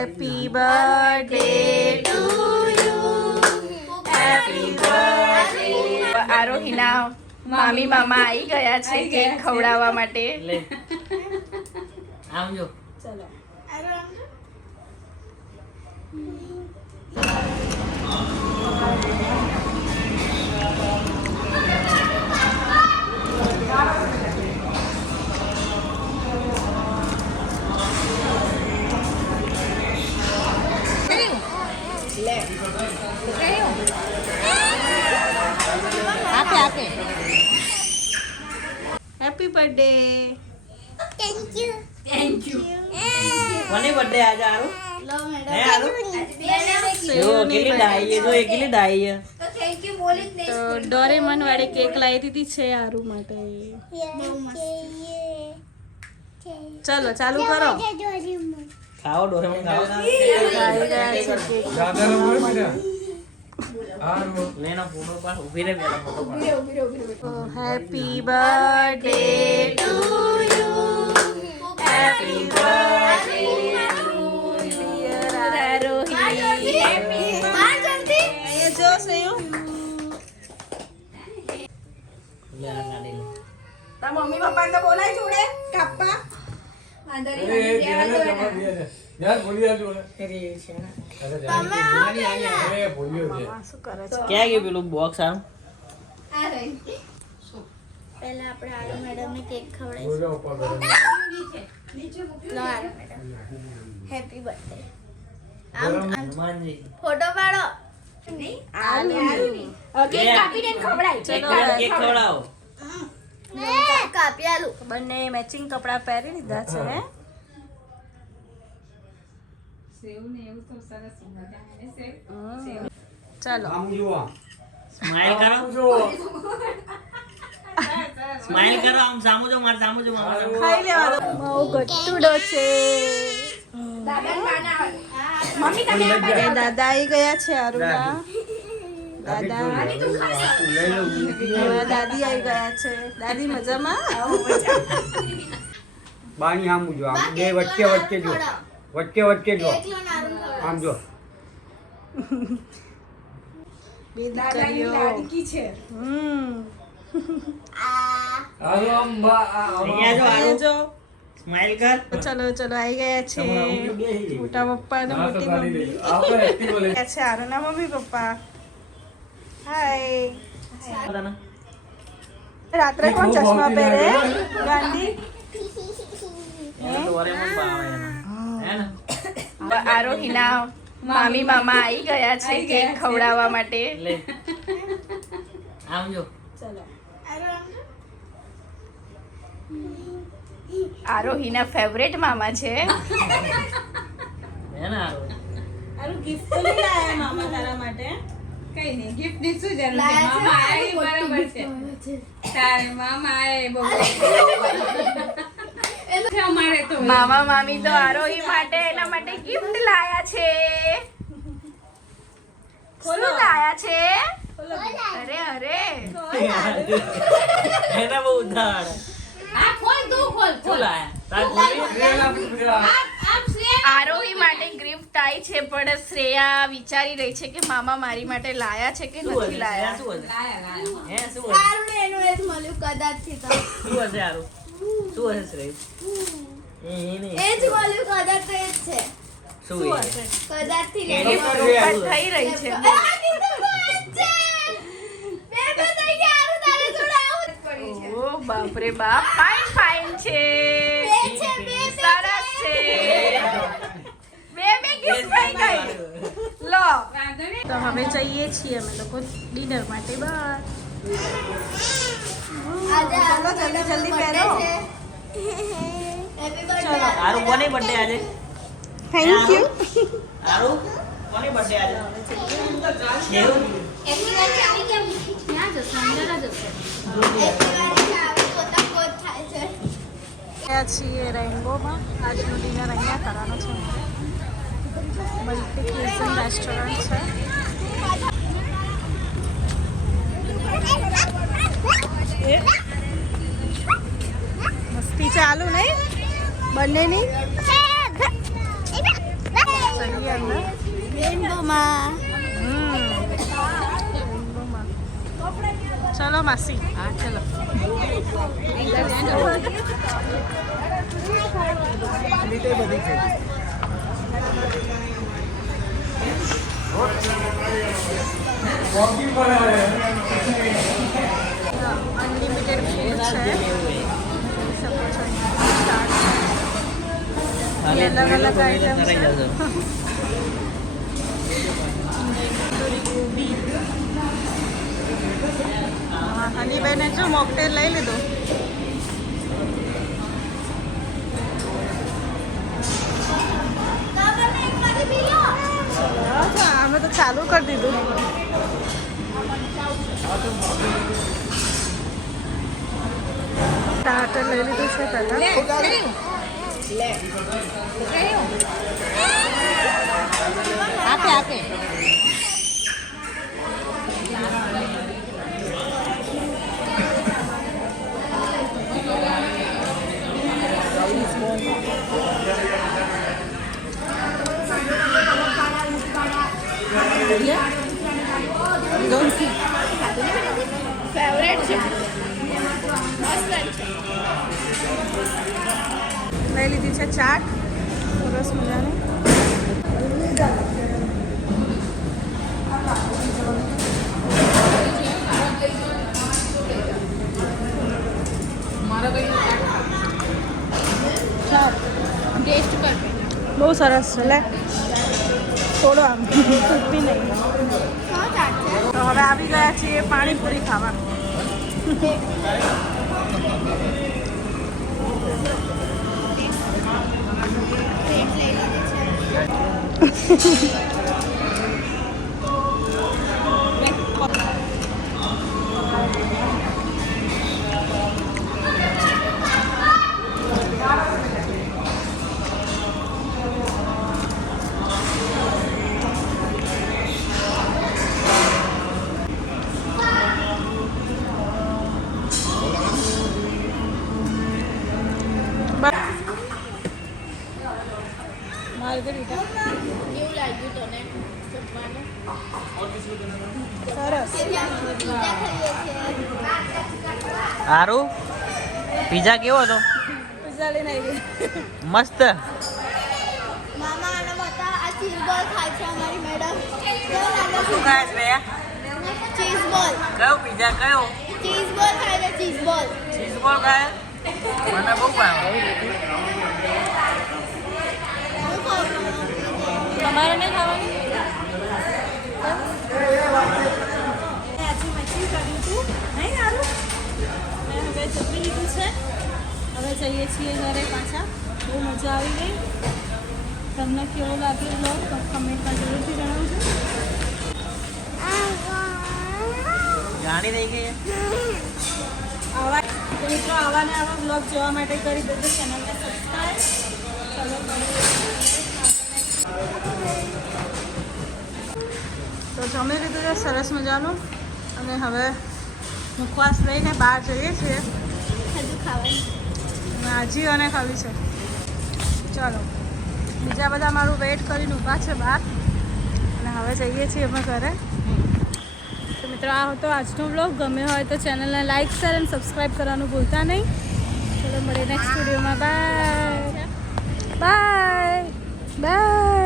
Happy birthday to you, happy birthday. આરોહીના મામી મામા આવી ગયા છે કેક ખવડાવવા માટે. આવજો. ચલો આપે હેપી બર્થડે. Thank you. કોની બર્થડે આજે આરો? લો મેડમ. હે આરો? જો કેટલી ડાઈ છે, જો એ કેટલી ડાઈ છે. તો થેન્ક યુ બોલી જ તો ડોરેમોન વાળી કેક લાવી દીધી છે આરુ માટે. ચલો ચાલુ કરો. ખાઓ ડોરેમોન ખાઓ. આવી ગયા છે કેક. લેના ફોટો પાડ. ઊભી રહે પેલા ફોટો પાડ. Happy birthday to you, happy birthday to dear Arohi. અહીંયા જો સયું લે આ ગાડી લે. તા મમ્મી પપ્પાને તો બોલાય જોડે કાપા. શું કરે છે? ક્યાં ગયું પેલું બોક્સ આમ? પહેલા આપણે આલુ મેડમ ને કેક ખવડાવીશું. લો આલુ મેડમ. Happy birthday. આમ હનુમાનજી. ફોટો પાડો. કેક કાપી દે ખવડાય. કેક ચલો કેક ખવડાવો. કાપી આલુ. બંને મેચિંગ કપડાં પહેરી લીધા છે હે. ચલો સ્માઈલ કરો. સ્માઈલ કરો. આમ સામુ જો, માર સામુ જો. મામા સામુ. ખાઈ લેવાનો. બહુ ગટ્ટુડો છે. દાદા આવી ગયા છે આરુના. દાદા હવે દાદી આવી ગયા છે. દાદી મજામાં? બાની આમ જો, આમ બે વચ્ચે વચ્ચે જો, વચ્ચે વચ્ચે જો, આમ જો. બે દીકરીઓ. અહીંયા જો આરો. જો સ્માઈલ કર. ચલો ચલો આવી ગયા છે મોટા પપ્પા અને મોટી મમ્મી. ગયા છે આરુના મમ્મી પપ્પા. હાય. રાત્રે કોણ ચશ્મા પહેરે? ગાંધી. ડોરેમોન પાવે એના. હે ને? આરોહીના મામી મામા આવી ગયા છે કેક ખવડાવવા માટે. લે. આમ જો. ચલો આરોહીના ફેવરેટ મામા છે. હે ને આરો? આરુ ગિફ્ટ લઈ આયા મામા તારા માટે. કઈ નહીં ગિફ્ટ ની શું જરૂર છે મામા આય બરાબર છે તારે મામા આય બહુ છે અમારે તો મામા મામી તો આરોહી માટે એના માટે ગિફ્ટ લાયા છે. શું લાયા છે? અરે અરે એના બહુ ઉધાર. આ ખોલ તું ખોલ શું લાયા? તાર ખોલી? આપ શ્રેયા આરોહી માટે ગિફ્ટ આવી છે પણ શ્રેયા વિચારી રહી છે કે મામા મારી માટે લાયા છે કે શું નથી હશે? લાયા. શું હશે? લાયા લાયા હે શું હશે? આરુને એનું એ જ મળ્યું કદાચથી તો. શું હશે આરો? શું હશે શ્રેય? એ નહીં. એ જ મળ્યું કદાચ તો એ જ છે. શું એ? કદાચથી એની લેવું પર પડ્યું. પણ થઈ રહી છે. આ કીધું વાત છે. બે થઈ ગયા આરુ તારે જોડે આવું જ પડ્યું છે. ઓ બાપ રે બાપ. ફાઇન ફાઇન છે. બે છે બે સરસ છે. બે ગિફ્ટ મળી ગઈ. લો વાંધો નહીં તો હવે જઈએ છીએ અમે લોકો ડિનર માટે બહાર. આજે ચાલો જલ્દી જલ્દી પહેરો. Happy birthday. ચલો. આરો કોની બર્થડે આજે? Thank you. આરો કોની બર્થડે આજે? એવું? એક્ટિવાથી આવી કેમ ના જશે અંદર જ જશે. એક્ટિવાથી આવે તો કોચ થાય છે. ગયા છીએ રેઇનબોમાં. આજનું ડિનર અહીંયા કરવાનું છે. મલ્ટી ક્યુઝિન રેસ્ટોરન્ટ છે. મસ્તી ચાલુ નહીં બંનેની. જઈએ અંદર રેનબોમાં ચલો માસી. હા ચલો અનલિમિટેડ ફૂડ છે. શકો છો અલગ અલગ આઈટમ છે. ગોબી. હનીબેને જો મોકટેલ લઈ લીધું. અમે તો ચાલુ કરી દીધું. સ્ટાર્ટર લઈ લીધું છે પહેલા. આપે ફેવરેટ છે લઈ લીધી છે ચાટ. સરસ મજાની. ટેસ્ટ કર બહુ સરસ છે. લે થોડો આમ બી નહીં. તો હવે આવી ગયા છીએ પાણીપુરી ખાવા. માર્ગરીટા કેવું લાગ્યું તને જમવાનું? સરસ. પીઝા ખાઈએ છીએ. સારું પીઝા કેવો હતો? પિઝા લઈને આવી. મસ્ત. મામા અને બતા આ ચીઝ બોલ ખાય છે અમારી મેડમ. કેવો લાગે શું ખાય છે? ચીઝ બોલ. કયો પીઝા કયો? ચીઝ બોલ ખાય છે ચીઝ બોલ. ચીઝ બોલ ખાય? મને બહુ ભાવે. તમારે નહીં ખાવાની? આજે મચ્છી કર્યું હતું નહીં સારું. મેં હવે જમી લીધું છે. હવે જઈએ છીએ ઘરે પાછા. બહુ મજા આવી ગઈ. તમને કેવો લાગ્યો બ્લોગ તો કમેન્ટમાં જરૂરથી જણાવજો. જાણી થઈ ગઈ. આવા તો મિત્રો આવા ને આવા બ્લોગ જોવા માટે કરી દેજો ચેનલને સબસ્ક્રાઈબ. ચલો તો જમી લીધું છે સરસ મજાનું. અને હવે મુખવાસ લઈને બહાર જઈએ છીએ. હજુ ખાવાનું. અને આજીઓને ખાવી છે. ચાલો બીજા બધા મારું વેઇટ કરીને ઊભા છે બહાર. અને હવે જઈએ છીએ અમે ઘરે. તો મિત્રો આ હતો આજનો બ્લોગ. ગમે હોય તો ચેનલને લાઈક શેર અને સબસ્ક્રાઈબ કરવાનું ભૂલતા નહીં. ચલો મળીએ નેક્સ્ટ વિડીયોમાં. Bye bye bye.